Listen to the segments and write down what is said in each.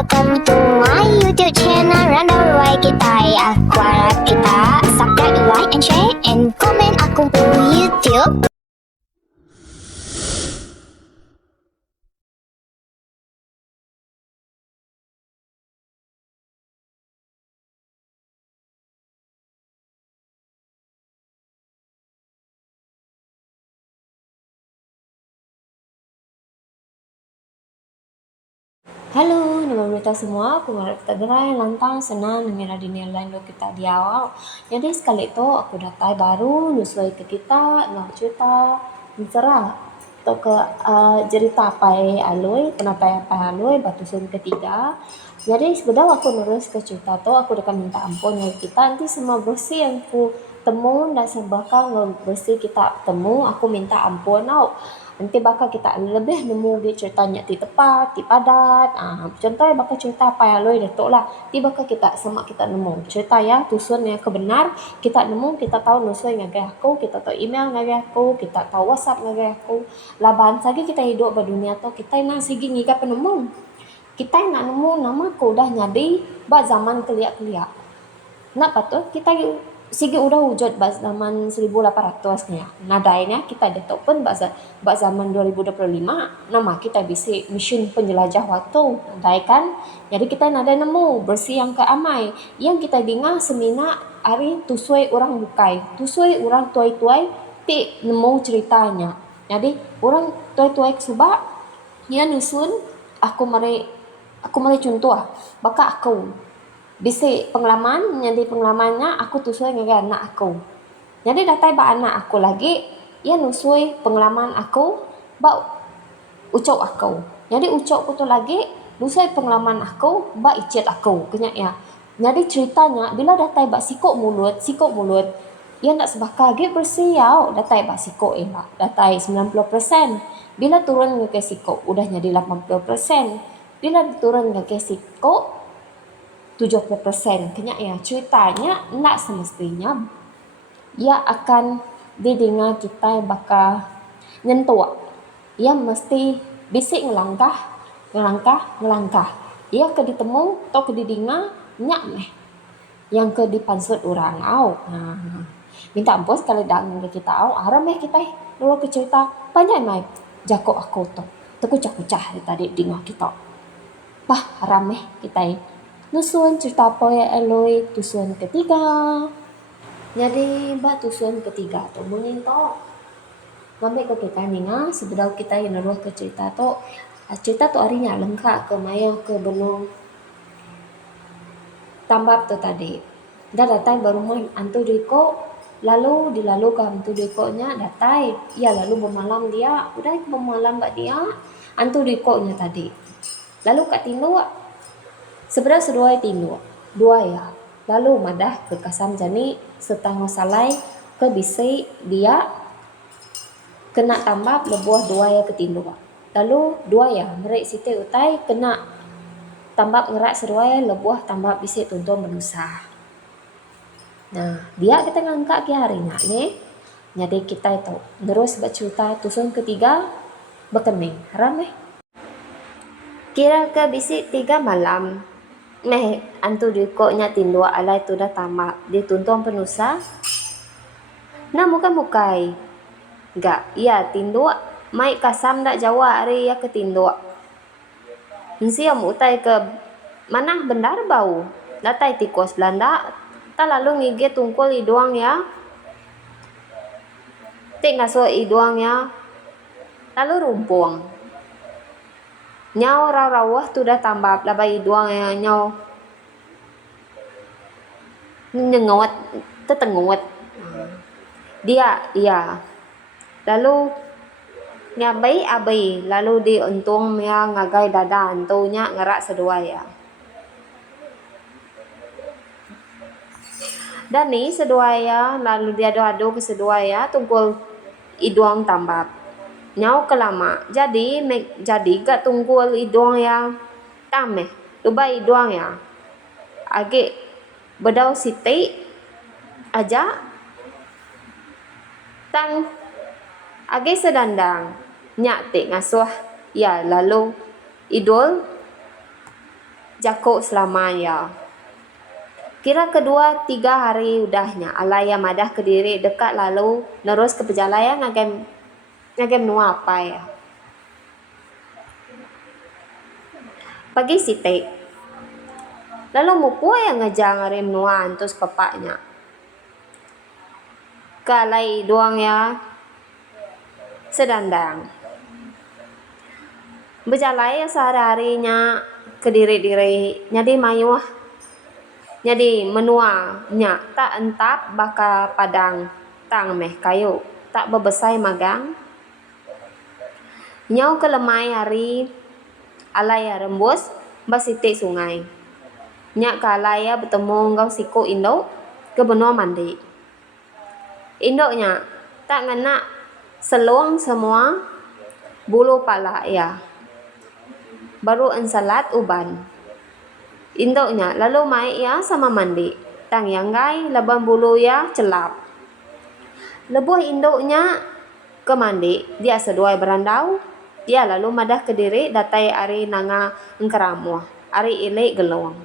welcome to my YouTube channel Random Roy kita ya. Aku harap kita subscribe, like, and share, and comment aku di YouTube. Halo, nama berita semua. Aku harap kita gerai lantang senang dengan dunia lain lo kita di awal. Jadi sekali itu aku datai baru nusuai ke kita nak cerita mencerah atau ke cerita apa aloi penatai apa aloi batusan ketiga. Jadi sebenarnya aku nurus ke cerita tu aku akan minta ampun dengan kita nanti semua bersih yang aku temu dan sebakal bersih kita temu aku minta ampun tau. Nanti bakal kita lebih nemu dia ceritanya di tepat, di padat. Contohnya bakal cerita apa yang loi datuk lah. Di bakal kita sama kita nemu cerita ya tusun yang kebenar. Kita nemu, kita tahu nusul ngagai aku, kita tahu email ngagai aku, kita tahu WhatsApp ngagai aku. Laban lagi kita hidup di dunia tu kita nak sigi ngiga penemu. Kita nak nemu nama aku dah nyadi ba zaman keliak-keliak. Nak patut kita sigi udah wujud bas zaman 1800 nya. Nadainya kita datuk pun bas zaman 2025 nama kita bisa mesin penjelajah waktu. Nadai kan? Jadi kita nadai nemu bersih yang ke amai. Yang kita dengar semina hari tusui orang bukai. Tusui orang tuai-tuai ti nemu ceritanya. Jadi orang tuai-tuai sebab dia nusun aku mari contoh baka aku bisa pengalaman jadi pengalamannya aku tusui dengan anak aku. Jadi datai ba anak aku lagi ia nusui pengalaman aku ba ucap aku. Jadi ucap aku tu lagi nusui pengalaman aku ba icet aku kenya ya. Jadi ceritanya bila datai ba sikok mulut ia nak sebaka lagi bersih ya datai ba sikok lah. Datai 90%. Bila turun ke sikok udah jadi 80%. Bila turun ke sikok 70%. Kenya ya ceritanya nak semestinya ia akan didengar kita bakal nyentuh. Ia mesti bisik ngelangkah. Ia ke ditemu atau ke didengar nyak meh. Yang ke dipansut orang au. Minta ampun sekali dang kita au. Aram kita dulu ke cerita panjang mai jakok aku tu. Terkucah-kucah tadi dengar kita. Bah aram kita nusun cerita apa ya eloi tusun ketiga. Jadi tusun ketiga tu mungkin to. Ngambil ke kita ninga sebelum kita naruh ke cerita tu harinya lengkap ke maya ke benung tambap tu tadi. Dah datai baru main antu diko lalu dilalu ke antu dikonya datai. Ya lalu bermalam dia udah bermalam bak dia antu dikonya tadi. Lalu kat tindu sebenarnya sedua tindu. Dua ya. Lalu madah ke kasam jani setengah salai ke bisi dia kena tambah lebuah dua ya ke tindu. Lalu dua ya merek siti utai kena tambah ngerak sedua ya lebuah tambah bisi tuntun berusaha. Nah, dia kita ngangkat ke hari nak ni. Jadi kita itu terus bercerita tusun ketiga berkening. Haram Kira ke bisi 3 malam. Antu dikoknya tindu alai tu dah tamak. Dituntun penusa. Nah mukai. Enggak, iya tindu. Mai kasam dak Jawa hari ya ke tindu. Insi yang utai ke mana bendar bau. Datai tikos Belanda. Tak lalu ngige tungkul iduang ya. Tik ngaso iduang ya. Lalu rumpung. Nyau rawah tu dah tambah labai iduang ya nyau. Nengot tetengut. Dia iya. Lalu nyabai abai lalu diuntung ya ngagai dada antunya ngerak sedua ya. Dan ni sedua ya lalu dia adu ke sedua ya tungkul iduang tambah. Nyau kelama jadi gak tungkul iduang ya tameh luba iduang ya age bedau siti aja tan age sedandang nyak te ngasuh ya lalu idul Jako selamanya. Kira kedua 3 hari udahnya alaya madah ke diri dekat lalu nerus ke perjalanan ngagem nua apa ya. Pagi site. Lalu mupu yang ngejang ngarim nua antus papaknya. Kalai doang ya sedandang. Berjalan ya sehari-harinya ke diri-diri jadi mayuh jadi menua nya tak entap baka padang tang meh kayu tak bebesai magang nyau ke lemai hari alaya rembus basiti sungai nyak ke alaya bertemu ngau siku indo ke benua mandi indoknya tak ngena seluang semua bulu pala ya baru ensalat uban indoknya lalu mai ya sama mandi tang yang gai laban bulu ya celap lebuh indoknya ke mandi dia seduai berandau dia lalu madah ke diri datai ari nanga engkeramuh ari ilik gelong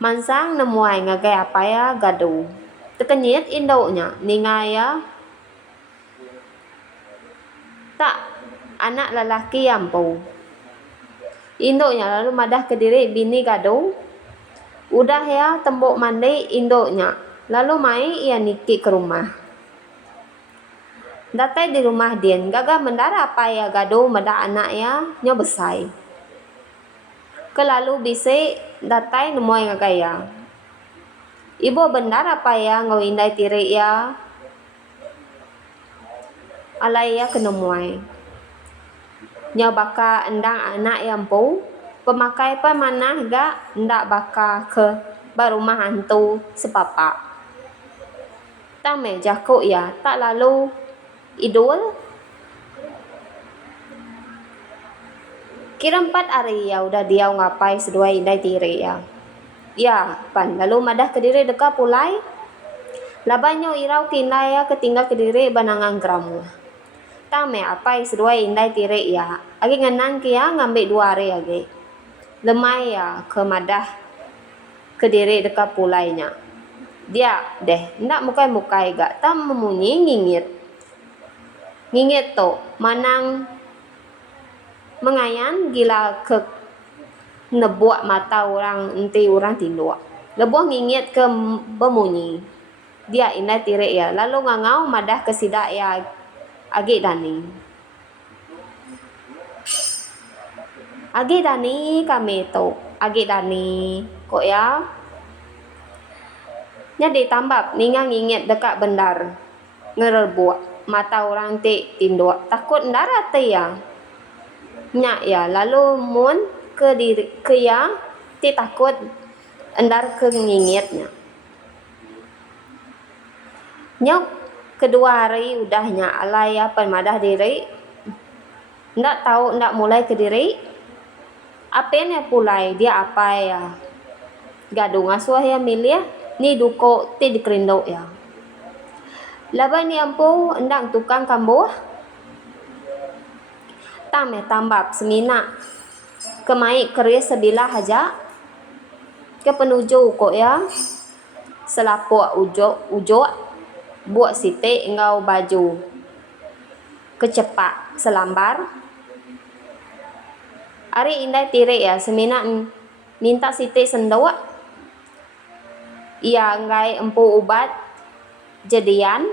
mansang nemuai ngagai apa ya gadu tekenyit indoknya ningaya tak anak lelaki ampu indoknya lalu madah ke diri bini gaduh udah ya tembok mandi indoknya lalu mai ia niki ke rumah datai di rumah dien gagal mendara apa ya gaduh meda anak ya nyo besai kelalu bisi datai nemoy ngagaya ibu bendar apa ya ngau indai tiri ya alai ya kenemoy nyo baka endang anak yang pu pemakai pemanah ga ndak baka ke barumah hantu sepapa tame jaku ya tak lalu idul kira 4 hari ya udah dia ngapai sedua indai tiri ya pan lalu madah ke diri deka pulai labanyo irau kinai ya ketinggal ke diri banangang gramu tame apai sedua indai tiri ya agi ngenang kia ngambil 2 hari agi lemai ya ke madah ke diri dekat pulainya dia deh ndak mukai gak tam memunyi ngingit to manang mengayan gila ke nebuak mata orang enti orang tinduk lebuh ngingit ke bemunyi dia indai tiri ya lalu ngangau madah ke sidak ya agi dani kami to agi dani kok ya nya ditambap ningang ngingit dekat bendar ngerebuak mata orang ti tinduk takut ndarat ya nya ya lalu mun ke diri ke ya ti takut endar ke ngingitnya nyok kedua hari udahnya alaya pemadah diri ndak tahu ndak mulai ke diri apenya pulai dia apa ya gadung asuh ya milih ni duko ti dikerindo ya laban ni ampu endang tukang kambuh tame tambap semina kemai keris sebilah aja ke penuju kok ya selapuk ujo buat site engau baju kecepak selambar ari indai tiri ya semina minta site sendawa ia ngai empu ubat jadian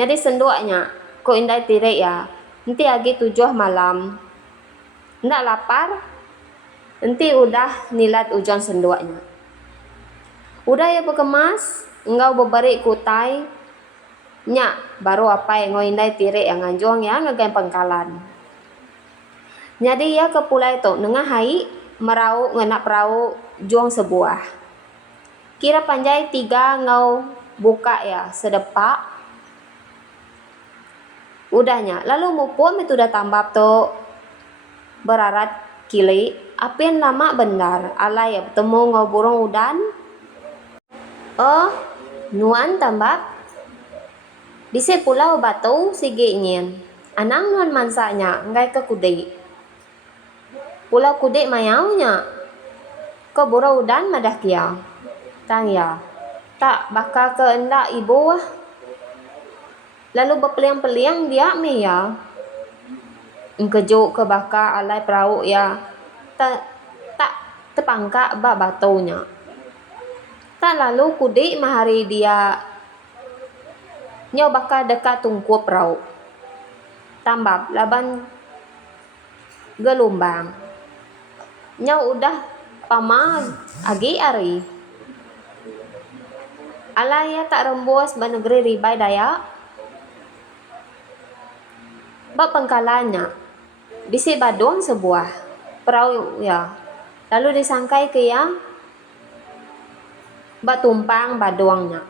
jadi senduaknya ko indai tiri ya nanti agi 7 malam ndak lapar nanti udah nilat ujon senduaknya udah ya bekemas engau bebari kutai nya baru apa yang ngoindai tiri yang anjong ya ngagai pengkalan jadi ya ke pulai to nengah hai merau ngenak perahu juang sebuah kira panjai 3 ngau buka ya sedepak udahnya lalu mupum itu udah tambah to berarat kili apin lama benar alai ya bertemu ngau burung udan nuan tambah bisa pulau batu sige nyen anang nuan mansanya ngai ke kudai pulau kudai mayaunya Ko buraudan madah kia. Tang ya. Tak bakal ke endak ibu ah. Lalu berpeliang-peliang dia me ya. Engkejuk ke bakal alai perahu ya. Tak terpangkak ba batunya. Tak lalu kudik mahari dia. Nyo bakal dekat tungku perahu. Tambap laban gelombang. Nyo udah pama agi ari. Alaya tak rembus negeri Ribai Dayak. Bak pengkalannya. Bisi badung sebuah perahu ya. Lalu disangkai ke ya. Bak tumpang baduangnya.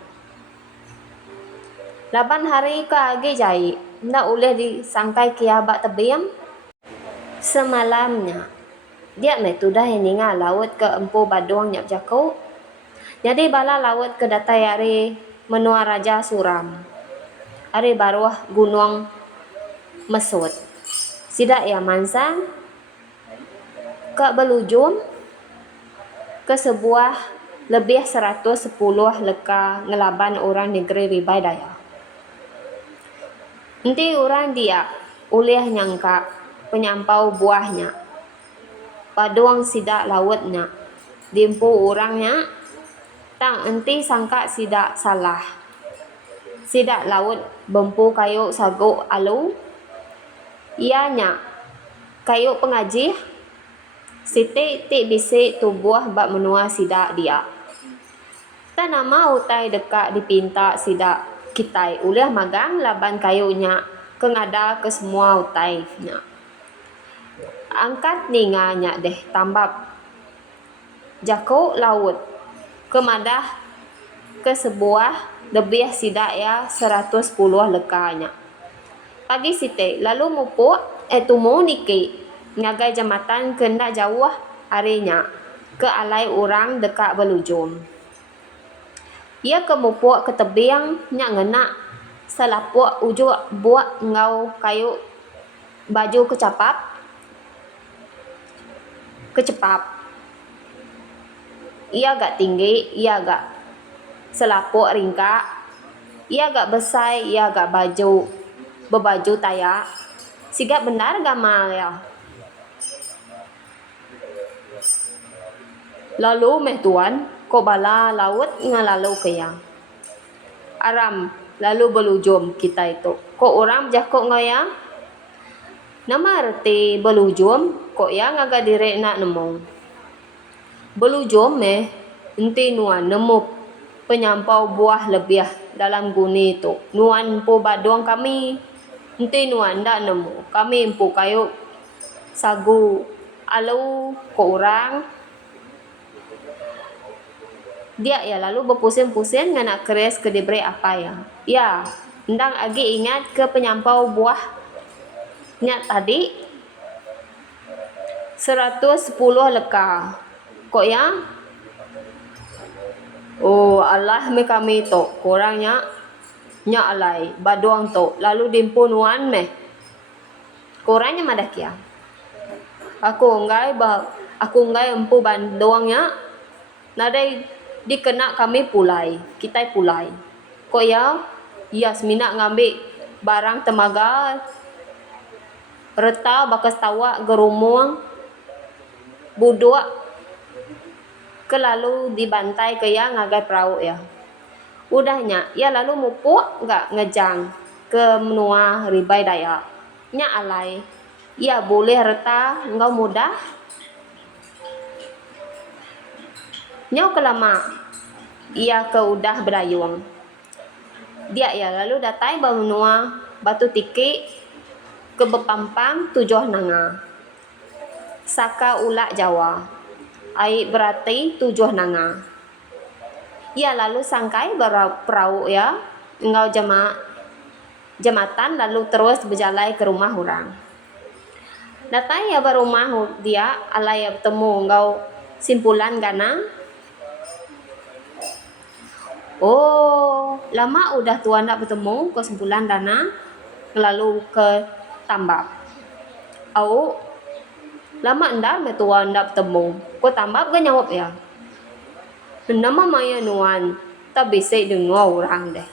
Laban hari ke agi jai. Ndak boleh disangkai ke ya bak tebing. Semalamnya. Dia metudah yang ninga laut ke empu baduang nyap jakau. Jadi bala laut ke datai ari menua Raja Suram. Ari baruah gunung Mesut. Sidak ya mansang ke belujum ke sebuah lebih 110 leka ngelaban orang negeri Ribai Daya. Nanti orang dia ulih nyangka penyampau buahnya. Paduang sidak lautnya. Dimpu orangnya. Tang enti sangka sidak salah. Sidak laut bempu kayu saguk alu. Ianya kayu pengaji. Siti ti bisi tubuh bak menua sidak dia. Tak nama utai dekat dipinta sidak kitai. Uliah magang laban kayunya. Kengada ke semua utainya. Angkat ninganya deh tambap. Jakuk laut. Kemadah ke sebuah lebih sidak ya 110 lekanya. Pagi site lalu mupuk tumu niki ngagai jambatan kena jauh harinya ke alai orang dekat belujum. Ia ke mupuk ke tebing nyak ngena selapuk ujuk buat ngau kayu baju kecepap. Ia agak tinggi, ia agak selapuk ringkak, ia agak besar, ia agak berbaju tayak. Sigap benar gamal ya. Lalu meh tuan, ko bala laut ngalalu ke yang. Aram, lalu belujum kita itu. Ko orang jakuk ngoyang. Nama arti belujum, ko yang agak direk nak nemong. Belujum enti nuan nemu penyampau buah lebih dalam guni itu. Nuan po baduang kami enti nuan ndak nemu. Kami empu kayu sagu alu ko orang. Dia ya lalu berpusing-pusing ngana keres ke diberi apa ya. Ya, ndang agi ingat ke penyampau buah nyak tadi 110 leka. Kok ya? Oh, Allah me kami to. Kurangnya nya alai baduang to. Lalu dimpunuan me. Kurangnya madah kia. Aku ngai empu baduangnya. Nadai dikena kami pulai. Kita pulai. Kok ya? Yasmina ngambil barang temaga. Reta bakas tawa gerumuang. Buduk ke lalu dibantai ke yang ngagai perahu ya. Udahnya, ya lalu mupuk enggak ngejang ke menua Ribai Dayak. Nya alai. Ya boleh reta engkau mudah. Nyau kelama. Ia ke udah berayung. Dia ya lalu datai menua batu tiki ke bepampang 7 nanga. Saka ulak Jawa. Ai berarti 7 nanga. Ya lalu sangkai perahu ya. Engkau jematan lalu terus berjalan ke rumah orang. Datai ya berumah dia alai ya bertemu engkau simpulan gana. Oh, lama udah tuan nak bertemu ke simpulan dana lalu ke tambak. Au Lama ndar metua ndap temu. Ko tambah gak nyawab ya. Nama maya nuan. Tak bisa dengar orang deh.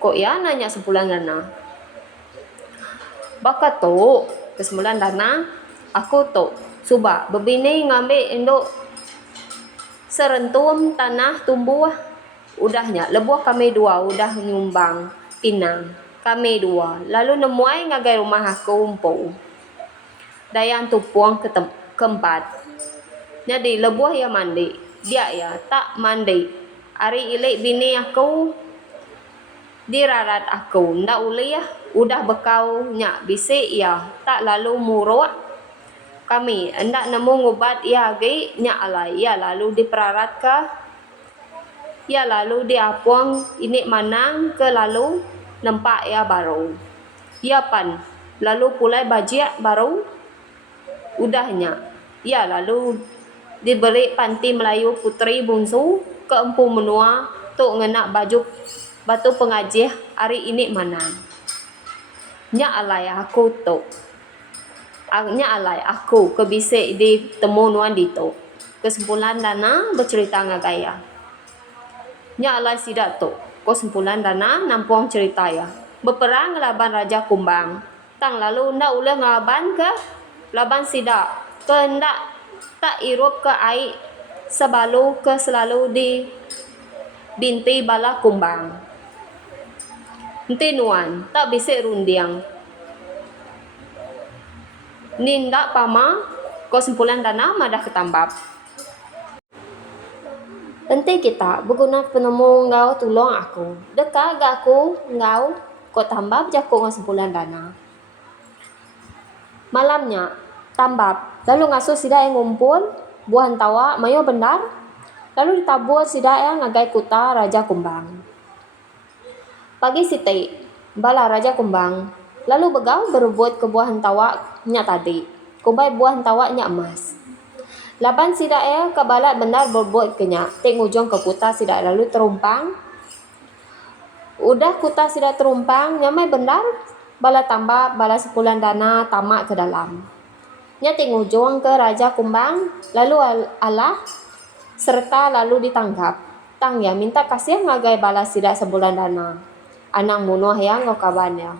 Kok ya nanya sebulan dana. Baka tu kesebulan dana. Aku tu. Suba bebini ngambil induk serentum tanah tumbuh. Udahnya lebuh kami dua udah nyumbang pinang. Kami dua. Lalu nemuai ngagai rumah aku umpu. Dayang tupuang keempat. Jadi lebuh ya mandi. Dia ya tak mandi. Ari ilik bini aku dirarat aku. Ndak uli ya. Udah bekau nyak bisik ya. Tak lalu muruk. Kami hendak nemu ngubat ya lagi nyak alai. Ya lalu diperarat ke. Ya lalu diapuang ini manang ke lalu nempak ya baru. Ya pan. Lalu pulai bajiak baru. Udahnya. Ya lalu diberi panti Melayu putri bungsu ke empu menua tuk ngenak baju batu pengajih hari ini mana. Nya alai aku tuk. Nya alai aku kebisik di temu nuan dito. Kesimpulan dana bercerita ngagaya. Nya alai sidak tuk. Kesimpulan dana nampuang cerita ya. Berperang ngelaban Raja Kumbang. Tang lalu ndak ulah ngelaban ke laban sidak ke ndak tak irup ke air sebalu ke selalu di binti bala kumbang. Enti nuan tak bisik rundiang. Nindak pama kesimpulan dana madah ketambap. Enti kita berguna penemu ngau tolong aku. Deka gak aku ngau kok tambap jaku kesimpulan dana. Malamnya tambap lalu ngasuh sida yang ngumpul buah tawa mayo benar lalu ditabur sida yang ngagai kuta Raja Kumbang. Pagi siti bala Raja Kumbang lalu begau berebut ke buah tawa nya tadi kumbai buah tawa nya emas. Laban sida yang kebalat benar berebut ke nya tik ngujung ke kuta sida lalu terumpang. Udah kuta sida terumpang nyamai benar bala tambah bala sepulan dana tamak ke dalam. Nya tingujung ke Raja Kumbang lalu Allah serta lalu ditangkap. Tang ya minta kasih ngagai bala sida sebulan dana. Anang munuh yang ngokaban ya.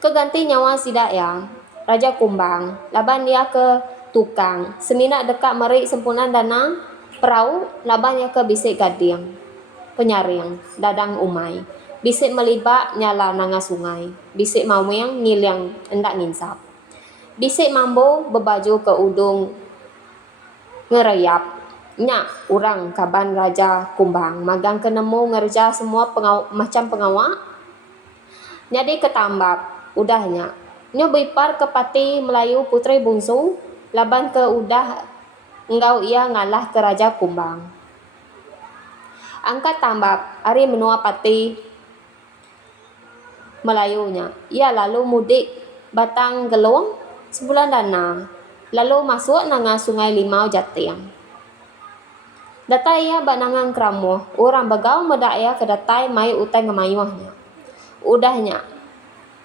Keganti nyawa sida ya Raja Kumbang laban dia ke tukang semina dekat meri sempunan dana perahu laban dia ke bisik gading penyaring dadang umai. Bisik melibak nyala nanga sungai. Bisik maweng ngiliang endak nginsap. Bisik mambo berbaju ke udung ngerayap. Nya orang kaban Raja Kumbang magang kenemu ngerja semua macam pengawak. Jadi ketambap udahnya. Nyo bipar ke pati Melayu putri bungsu laban ke udah engkau ia ngalah ke Raja Kumbang. Angkat tambap hari menua pati Melayunya. Ia lalu mudik batang gelung sebulan dana. Lalu masuk nanga sungai Limau Jatiang. Datai ia banangan keramuh. Orang begau medak ia ke datai mai utai ngemayuhnya. Udahnya.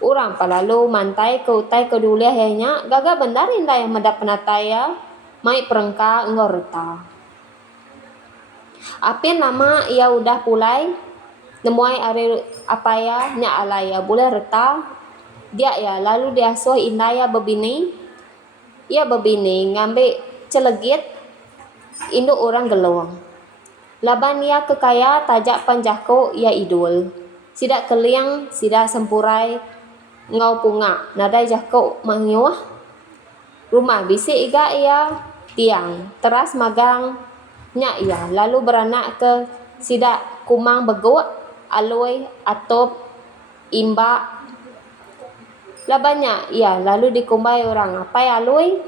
Orang palalu mantai ke utai keduliah ianya. Gagal benar indah yang medak penatai ia. Mai perengka ngorta. Apin lama ia udah pulai. Nemuai are apa ya nya alaya boleh reta dia ya lalu dia asuh indaya bebini ia bebini ngambil celegit induk orang gelong laban ia kekaya tajak panjako ia idul sidak keliang sidak sempurai ngau punga nadai jako mangyuh rumah bisik iga ia tiang teras magang nya ia lalu beranak ke sidak kumang beguk aloi atop imba labannya ya lalu dikumbai orang apa ya aloi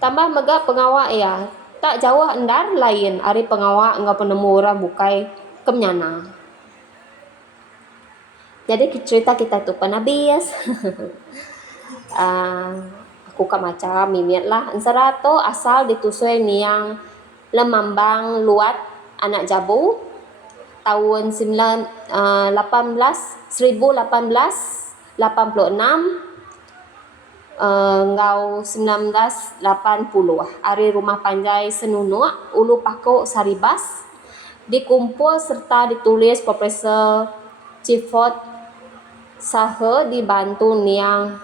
tambah megah pengawak ya tak jauh endar lain ari pengawak enggak penemu orang bukai kemnyana. Jadi cerita kita tu penabis. Aku ka macam mimit lah ensarato asal ditusui niang lemambang luat anak jabu tahun 1886 ngau 1980 ari Rumah Panjai Senunuk Ulu Pakuk Saribas dikumpul serta ditulis Profesor Clifford saha dibantu Niang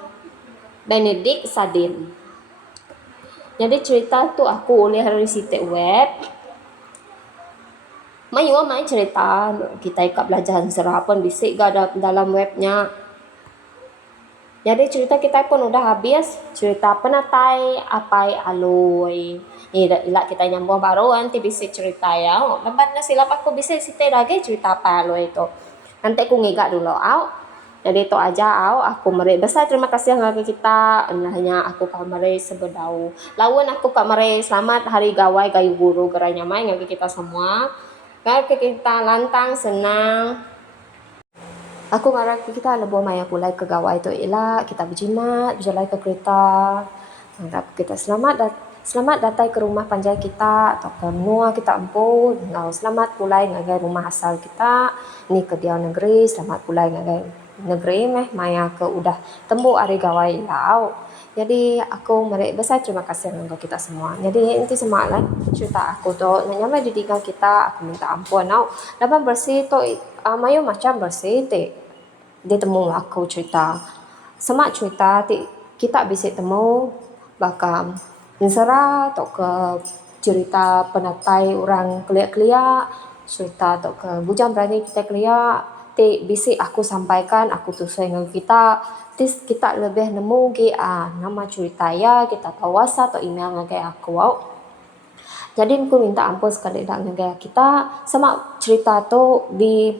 Benedict Sadin. Jadi cerita tu aku oleh dari situs web. Main cerita kita ikat belajar serapan bisik ga dalam webnya. Jadi cerita kita pun udah habis. Cerita penatai apai aloi. Ni ilak kita nyambung baru nanti bisik cerita ya. Lepas na silap aku bisik sitai lagi cerita apai aloi itu. Nanti aku ngigak dulu Jadi itu aja aku mari besar terima kasih lagi kita hanya aku kamari sebedau. Lawan aku kamari selamat hari gawai gayu guru geranya mai ngagi kita semua. Ngagi kita lantang senang. Aku marah kita lebih maya pulai ke gawai tu ialah kita berjimat berjalan ke kereta. Harap kita selamat datang ke rumah panjai kita atau ke menua kita ampun. Selamat pulai ngagai rumah asal kita ni ke dia negeri. Selamat pulai ngagai negeri maya ke udah tembuk hari gawai lau. Jadi aku mari besar terima kasih kepada kita semua. Jadi inti semalam cerita aku tu nyamai didikan kita aku minta ampun Dapat bersih tu mayu macam bersih dia temu aku cerita. Semak cerita kita bisa temu bakal insara atau ke cerita penatai orang kelia-kelia cerita atau ke bujang berani kita kelia bisi aku sampaikan aku tuliskan dengan kita lebih nemu nama cerita ya kita tahu WhatsApp atau email ngagai aku jadi aku minta ampun sekali dah ngagai kita sama cerita tu di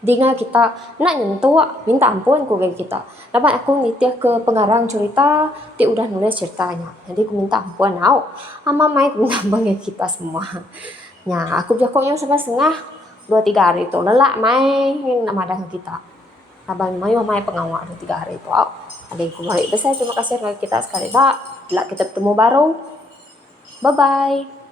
dengar kita nak nyentuh minta ampun aku ngagai kita dapat aku nitih ke pengarang cerita dia udah nulis ceritanya jadi aku minta ampun mai aku minta ampun kita semua aku jakoknya sampai setengah 2-3 hari itu lelak mai nama dah kita abang mai pengawal 2-3 hari itu adik aku balik besar terima kasih kepada kita sekali tak kita bertemu baru bye bye.